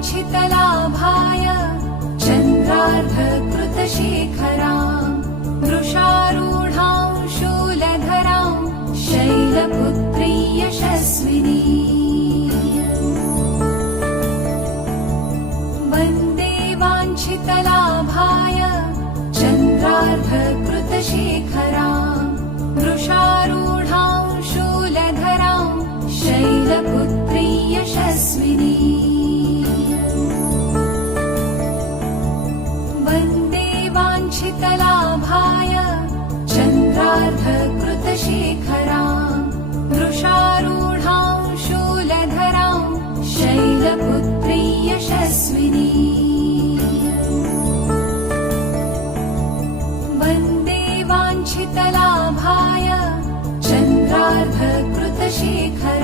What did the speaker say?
वाञ्छितलाभाय चन्द्रार्धकृतशेखराम् वृषारूढां शूलधरां शैलपुत्री यशस्विनी वन्दे वाञ्छितलाभाय चन्द्रार्धकृतशेखरां वृषारूढां शूलधरां शैलपुत्री यशस्विनी वन्दे वाञ्छितलाभाय चन्द्रार्धकृतशेखरां वृषारूढां शूलधरां शैलपुत्री यशस्विनी वन्दे वाञ्छितलाभाय चन्द्रार्धकृतशेखरां